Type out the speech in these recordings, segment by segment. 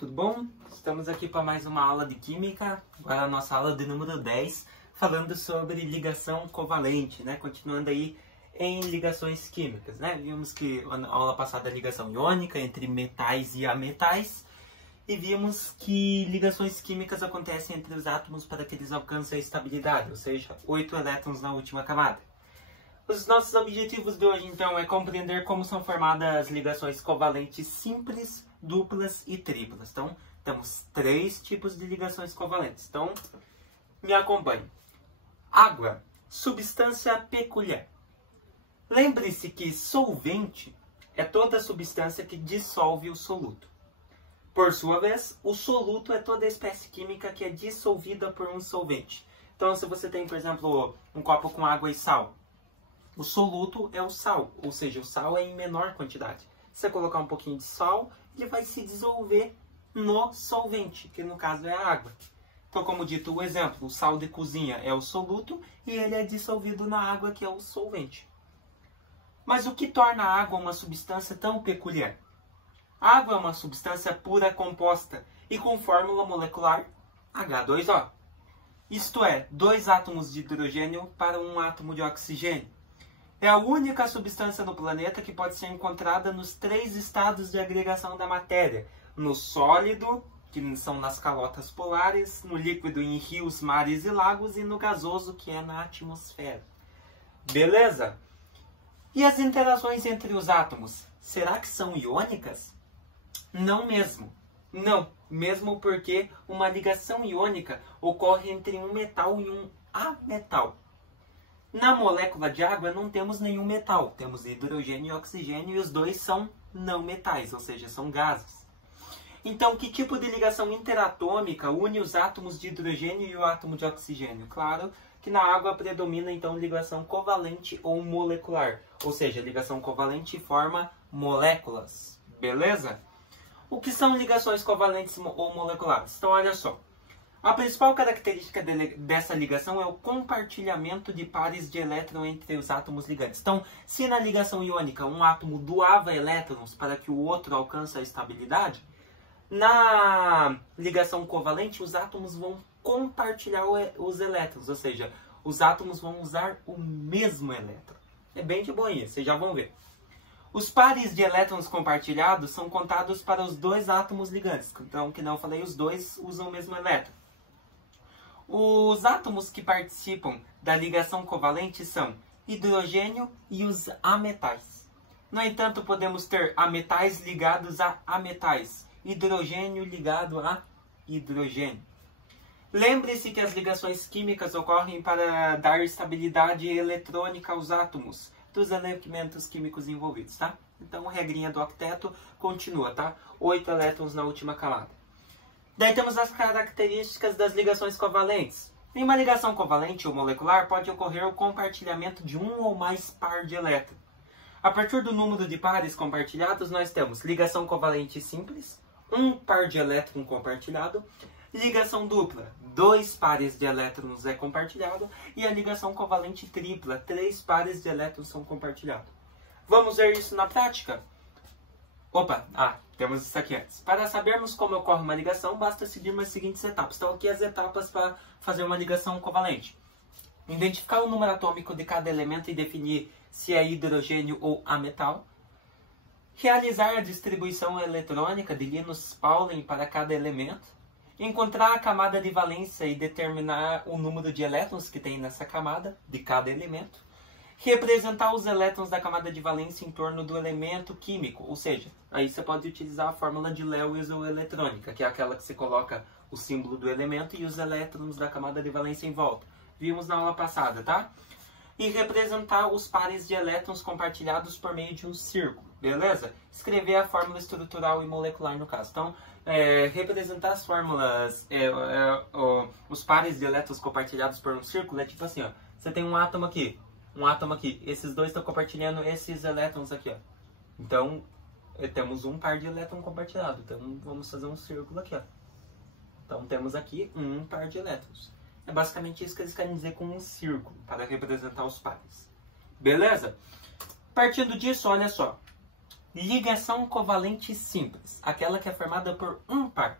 tudo bom? Estamos aqui para mais uma aula de Química, agora a nossa aula de número 10, falando sobre ligação covalente, né? Continuando aí em ligações químicas, né? Vimos que na aula passada a ligação iônica entre metais e ametais, e vimos que ligações químicas acontecem entre os átomos para que eles alcancem a estabilidade, ou seja, 8 elétrons na última camada. Os nossos objetivos de hoje, então, é compreender como são formadas ligações covalentes simples, duplas e triplas. Então, temos 3 tipos de ligações covalentes. Então, me acompanhe. Água, substância peculiar. Lembre-se que solvente é toda substância que dissolve o soluto. Por sua vez, o soluto é toda espécie química que é dissolvida por um solvente. Então, se você tem, por exemplo, um copo com água e sal, o soluto é o sal, ou seja, o sal é em menor quantidade. Se você colocar um pouquinho de sal, ele vai se dissolver no solvente, que no caso é a água. Então, como dito, o exemplo, o sal de cozinha é o soluto e ele é dissolvido na água, que é o solvente. Mas o que torna a água uma substância tão peculiar? A água é uma substância pura composta e com fórmula molecular H2O. Isto é, 2 átomos de hidrogênio para um átomo de oxigênio. É a única substância no planeta que pode ser encontrada nos 3 estados de agregação da matéria. No sólido, que são nas calotas polares, no líquido em rios, mares e lagos, e no gasoso, que é na atmosfera. Beleza? E as interações entre os átomos? Será que são iônicas? Não mesmo. Não, mesmo porque uma ligação iônica ocorre entre um metal e um ametal. Na molécula de água não temos nenhum metal, temos hidrogênio e oxigênio e os dois são não metais, ou seja, são gases. Então, que tipo de ligação interatômica une os átomos de hidrogênio e o átomo de oxigênio? Claro que na água predomina então ligação covalente ou molecular, ou seja, ligação covalente forma moléculas, beleza? O que são ligações covalentes ou moleculares? Então, olha só. A principal característica dessa ligação é o compartilhamento de pares de elétron entre os átomos ligantes. Então, se na ligação iônica um átomo doava elétrons para que o outro alcance a estabilidade, na ligação covalente os átomos vão compartilhar os elétrons, ou seja, os átomos vão usar o mesmo elétron. É bem de boinha, vocês já vão ver. Os pares de elétrons compartilhados são contados para os 2 átomos ligantes. Então, que não falei, os 2 usam o mesmo elétron. Os átomos que participam da ligação covalente são hidrogênio e os ametais. No entanto, podemos ter ametais ligados a ametais, hidrogênio ligado a hidrogênio. Lembre-se que as ligações químicas ocorrem para dar estabilidade eletrônica aos átomos dos elementos químicos envolvidos, tá? Então, a regrinha do octeto continua, tá? 8 elétrons na última camada. Daí temos as características das ligações covalentes. Em uma ligação covalente ou molecular pode ocorrer o compartilhamento de um ou mais par de elétrons. A partir do número de pares compartilhados, nós temos ligação covalente simples, um par de elétrons compartilhado, ligação dupla, 2 pares de elétrons é compartilhado, e a ligação covalente tripla, 3 pares de elétrons são compartilhados. Vamos ver isso na prática? Temos isso aqui antes. Para sabermos como ocorre uma ligação, basta seguir as seguintes etapas. Então, aqui as etapas para fazer uma ligação covalente. Identificar o número atômico de cada elemento e definir se é hidrogênio ou ametal. Realizar a distribuição eletrônica de Linus Pauling para cada elemento. Encontrar a camada de valência e determinar o número de elétrons que tem nessa camada de cada elemento. Representar os elétrons da camada de valência em torno do elemento químico, ou seja, aí você pode utilizar a fórmula de Lewis ou eletrônica, que é aquela que você coloca o símbolo do elemento e os elétrons da camada de valência em volta. Vimos na aula passada, tá? E representar os pares de elétrons compartilhados por meio de um círculo, beleza? Escrever a fórmula estrutural e molecular no caso. Então, representar as fórmulas, os pares de elétrons compartilhados por um círculo é tipo assim, ó. Você tem um átomo aqui. Esses 2 estão compartilhando esses elétrons aqui, ó. Então, temos um par de elétrons compartilhado. Então, vamos fazer um círculo aqui, ó. Então, temos aqui um par de elétrons. É basicamente isso que eles querem dizer com um círculo, para representar os pares. Beleza? Partindo disso, olha só. Ligação covalente simples, aquela que é formada por um par par.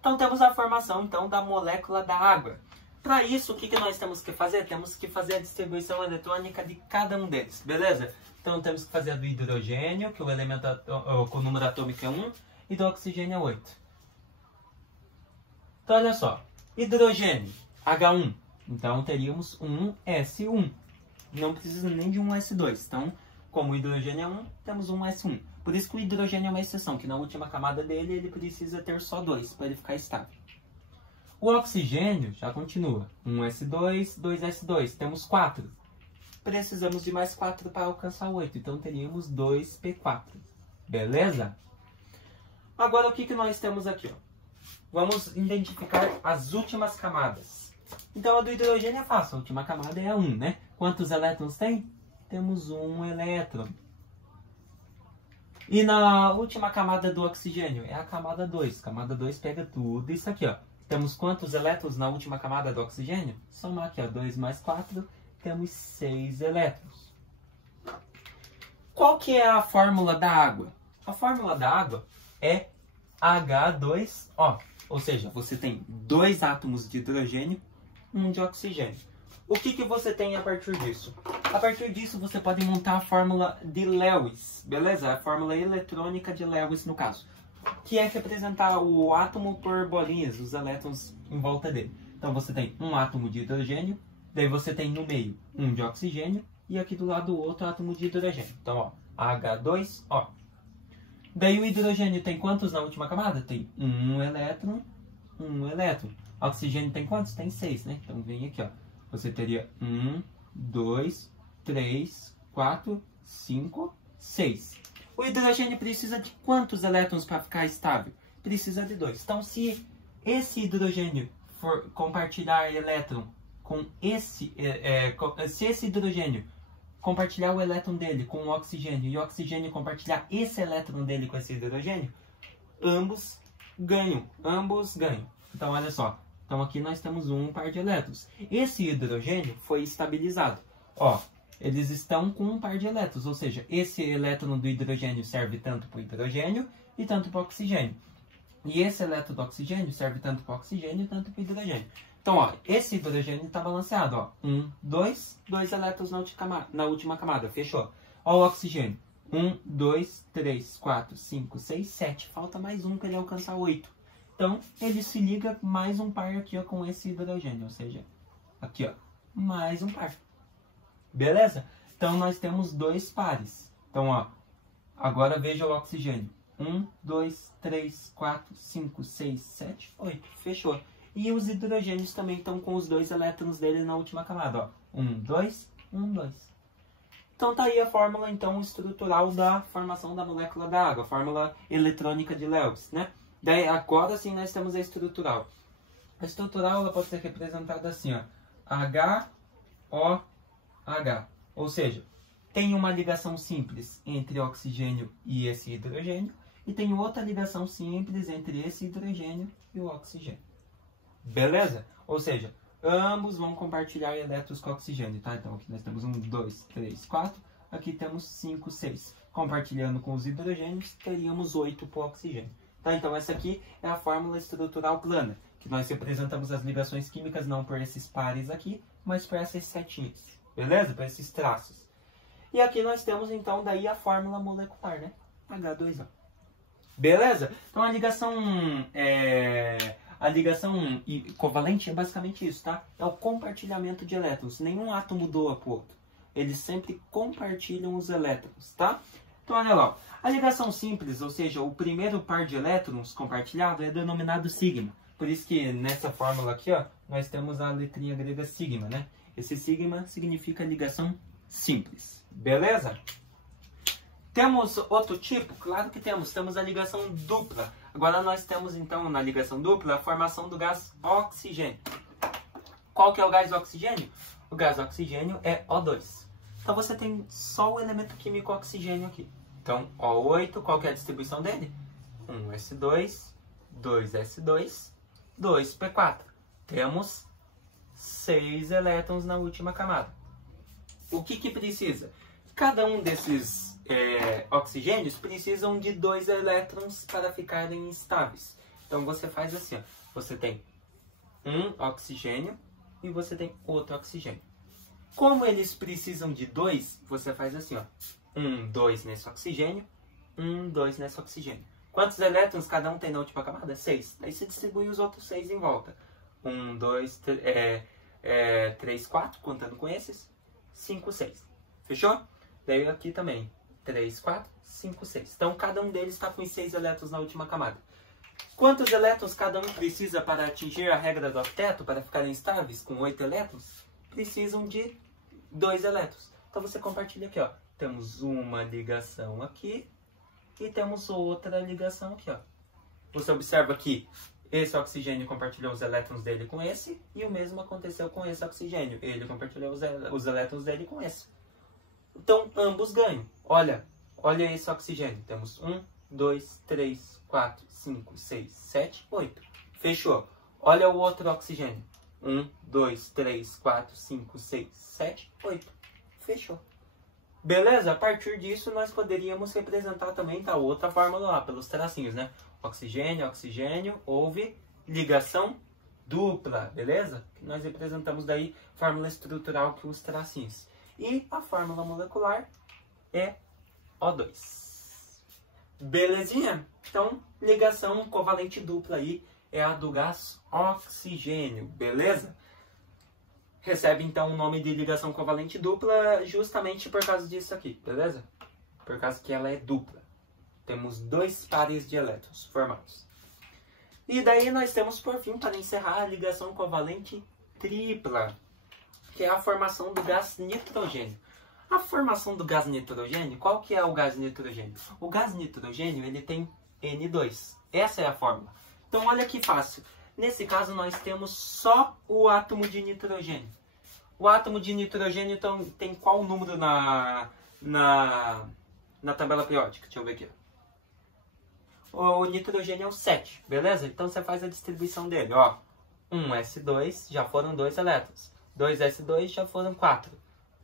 Então temos a formação então da molécula da água. Para isso, o que nós temos que fazer? Temos que fazer a distribuição eletrônica de cada um deles, beleza? Então temos que fazer a do hidrogênio, que o elemento com o número atômico é 1, e do oxigênio é 8. Então olha só, hidrogênio, H1, então teríamos um S1. Não precisa nem de um S2, então como o hidrogênio é 1, temos um S1. Por isso que o hidrogênio é uma exceção, que na última camada dele ele precisa ter só 2 para ele ficar estável. O oxigênio já continua. 1s2, 2s2. Temos 4. Precisamos de mais 4 para alcançar 8. Então teríamos 2p4. Beleza? Agora o que nós temos aqui? Ó? Vamos identificar as últimas camadas. Então a do hidrogênio é fácil. A última camada é a 1, né? Quantos elétrons tem? Temos um elétron. E na última camada do oxigênio é a camada 2. Camada 2 pega tudo isso aqui, ó. Temos quantos elétrons na última camada do oxigênio? Somar aqui, ó. 2 mais 4, temos 6 elétrons. Qual que é a fórmula da água? A fórmula da água é H2O. Ou seja, você tem 2 átomos de hidrogênio, 1 de oxigênio. O que você tem a partir disso? A partir disso, você pode montar a fórmula de Lewis, beleza? A fórmula eletrônica de Lewis, no caso. Que é representar o átomo por bolinhas, os elétrons em volta dele. Então, você tem um átomo de hidrogênio, daí você tem no meio um de oxigênio, e aqui do lado outro átomo de hidrogênio. Então, ó, H2O. Daí o hidrogênio tem quantos na última camada? Tem um elétron, um elétron. O oxigênio tem quantos? Tem 6, né? Então, vem aqui, ó. Você teria 1, 2, 3, 4, 5, 6. O hidrogênio precisa de quantos elétrons para ficar estável? Precisa de 2. Então, se esse hidrogênio for compartilhar elétron com esse... se esse hidrogênio compartilhar o elétron dele com o oxigênio e o oxigênio compartilhar esse elétron dele com esse hidrogênio, ambos ganham. Ambos ganham. Então, olha só. Então, aqui nós temos um par de elétrons. Esse hidrogênio foi estabilizado. Ó, eles estão com um par de elétrons, ou seja, esse elétron do hidrogênio serve tanto para o hidrogênio e tanto para o oxigênio. E esse elétron do oxigênio serve tanto para o oxigênio e tanto para o hidrogênio. Então, ó, esse hidrogênio está balanceado. Ó, 1, 2, 2 elétrons na última camada. Fechou. Ó o oxigênio. 1, 2, 3, 4, 5, 6, 7. Falta mais um para ele alcançar 8. Então, ele se liga mais um par aqui, ó, com esse hidrogênio. Ou seja, aqui, ó, mais um par. Beleza? Então, nós temos 2 pares. Então, ó, agora veja o oxigênio. 1, 2, 3, 4, 5, 6, 7, 8. Fechou. E os hidrogênios também estão com os 2 elétrons dele na última camada. Ó. 1, 2, 1, 2. Então, tá aí a fórmula então, estrutural da formação da molécula da água. A fórmula eletrônica de Lewis, né? Daí, agora sim, nós temos a estrutural. A estrutural ela pode ser representada assim, ó. HOH. Ou seja, tem uma ligação simples entre oxigênio e esse hidrogênio. E tem outra ligação simples entre esse hidrogênio e o oxigênio. Beleza? Ou seja, ambos vão compartilhar elétrons com oxigênio, tá? Então, aqui nós temos 1, 2, 3, 4. Aqui temos 5, 6. Compartilhando com os hidrogênios, teríamos 8 para o oxigênio. Tá, então essa aqui é a fórmula estrutural plana, que nós representamos as ligações químicas não por esses pares aqui, mas por essas setinhas, beleza? Por esses traços. E aqui nós temos então daí a fórmula molecular, né? H2O. Beleza? Então a ligação covalente é basicamente isso, tá? É o compartilhamento de elétrons. Nenhum átomo doa para o outro. Eles sempre compartilham os elétrons, tá? Então, olha lá. A ligação simples, ou seja, o primeiro par de elétrons compartilhado é denominado sigma. Por isso que nessa fórmula aqui, ó, nós temos a letrinha grega sigma, né? Esse sigma significa ligação simples. Beleza? Temos outro tipo? Claro que temos. Temos a ligação dupla. Agora nós temos, então, na ligação dupla, a formação do gás oxigênio. Qual que é o gás oxigênio? O gás oxigênio é O2. Então você tem só o elemento químico oxigênio aqui. Então, O8, qual que é a distribuição dele? 1s2, 2s2, 2p4. Temos 6 elétrons na última camada. O que precisa? Cada um desses oxigênios precisam de 2 elétrons para ficarem estáveis. Então você faz assim, ó. Você tem um oxigênio e você tem outro oxigênio. Como eles precisam de 2, você faz assim, ó. 1, 2 nesse oxigênio, 1, 2 nesse oxigênio. Quantos elétrons cada um tem na última camada? 6. Aí você distribui os outros 6 em volta. 1, 2, 3, 4, contando com esses. 5, 6. Fechou? Daí aqui também. 3, 4, 5, 6. Então cada um deles está com 6 elétrons na última camada. Quantos elétrons cada um precisa para atingir a regra do octeto, para ficarem estáveis com 8 elétrons? Precisam de 2 elétrons. Então você compartilha aqui, ó. Temos uma ligação aqui e temos outra ligação aqui, ó. Você observa que esse oxigênio compartilhou os elétrons dele com esse e o mesmo aconteceu com esse oxigênio. Ele compartilhou os elétrons dele com esse. Então ambos ganham. Olha esse oxigênio. Temos 1, 2, 3, 4, 5, 6, 7, 8. Fechou. Olha o outro oxigênio. 1, 2, 3, 4, 5, 6, 7, 8. Fechou. Beleza? A partir disso, nós poderíamos representar também da outra fórmula lá, pelos tracinhos, né? Oxigênio, oxigênio, houve ligação dupla, beleza? Que nós representamos daí fórmula estrutural com os tracinhos. E a fórmula molecular é O2. Belezinha? Então, ligação covalente dupla aí é a do gás oxigênio, beleza? Recebe então o nome de ligação covalente dupla justamente por causa disso aqui, beleza? Por causa que ela é dupla. Temos 2 pares de elétrons formados. E daí nós temos, por fim, para encerrar, a ligação covalente tripla, que é a formação do gás nitrogênio. A formação do gás nitrogênio, qual que é o gás nitrogênio? O gás nitrogênio, ele tem N2. Essa é a fórmula. Então, olha que fácil. Nesse caso, nós temos só o átomo de nitrogênio. O átomo de nitrogênio então, tem qual número na tabela periódica? Deixa eu ver aqui. O nitrogênio é o 7, beleza? Então, você faz a distribuição dele. Ó, 1s2, já foram 2 elétrons. 2s2, já foram 4.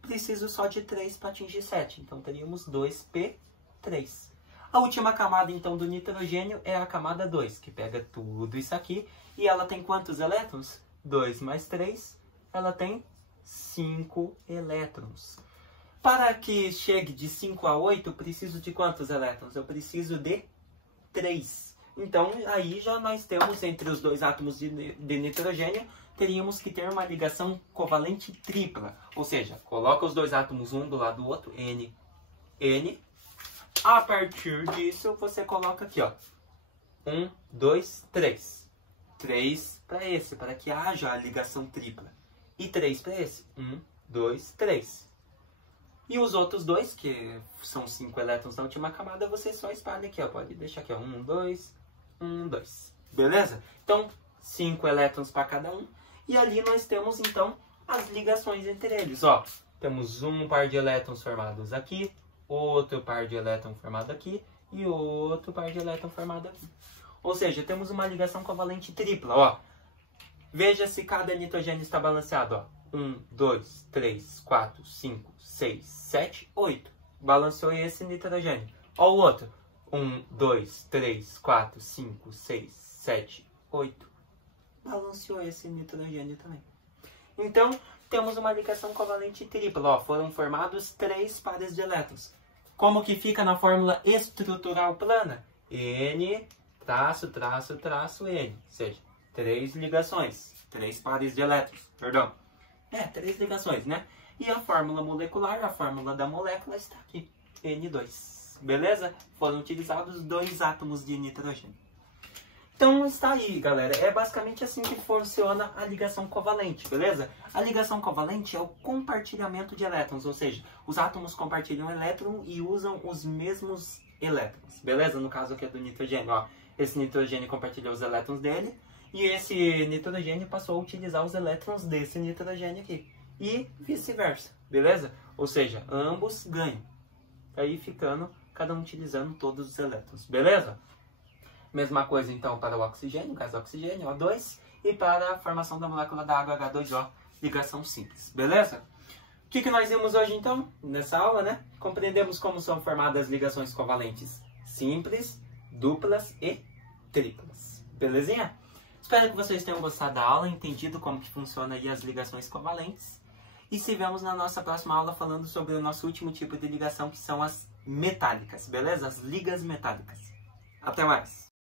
Preciso só de 3 para atingir 7. Então, teríamos 2p3. A última camada, então, do nitrogênio é a camada 2, que pega tudo isso aqui. E ela tem quantos elétrons? 2 mais 3, ela tem 5 elétrons. Para que chegue de 5 a 8, eu preciso de quantos elétrons? Eu preciso de 3. Então, aí já nós temos, entre os dois átomos de nitrogênio, teríamos que ter uma ligação covalente tripla. Ou seja, coloca os dois átomos um do lado do outro, N, N. A partir disso, você coloca aqui, ó. 1, 2, 3. 3 para esse, para que haja a ligação tripla. E 3 para esse. 1, 2, 3. E os outros dois, que são 5 elétrons na última camada, você só espalha aqui, ó. Pode deixar aqui, ó. 1, 2, 1, 2. Beleza? Então, 5 elétrons para cada um. E ali nós temos, então, as ligações entre eles, ó. Temos um par de elétrons formados aqui, outro par de elétrons formado aqui e outro par de elétrons formado aqui. Ou seja, temos uma ligação covalente tripla, ó. Veja se cada nitrogênio está balanceado, ó. 1, 2, 3, 4, 5, 6, 7, 8. Balanceou esse nitrogênio. Ó o outro. 1, 2, 3, 4, 5, 6, 7, 8. Balanceou esse nitrogênio também. Então, temos uma ligação covalente tripla. Ó, foram formados 3 pares de elétrons. Como que fica na fórmula estrutural plana? N, traço, traço, traço, N. Ou seja, 3 ligações. 3 pares de elétrons, perdão. 3 ligações, né? E a fórmula molecular, a fórmula da molécula está aqui. N2. Beleza? Foram utilizados 2 átomos de nitrogênio. Então está aí, galera. É basicamente assim que funciona a ligação covalente, beleza? A ligação covalente é o compartilhamento de elétrons, ou seja, os átomos compartilham elétron e usam os mesmos elétrons, beleza? No caso aqui é do nitrogênio, ó. Esse nitrogênio compartilhou os elétrons dele e esse nitrogênio passou a utilizar os elétrons desse nitrogênio aqui. E vice-versa, beleza? Ou seja, ambos ganham. Aí ficando, cada um utilizando todos os elétrons, beleza? Mesma coisa, então, para o oxigênio, gás oxigênio, O2, e para a formação da molécula da água, H2O, ligação simples, beleza? O que nós vimos hoje, então, nessa aula, né? Compreendemos como são formadas ligações covalentes simples, duplas e triplas. Belezinha? Espero que vocês tenham gostado da aula, entendido como que funciona aí as ligações covalentes. E se vemos na nossa próxima aula falando sobre o nosso último tipo de ligação, que são as metálicas, beleza? As ligas metálicas. Até mais!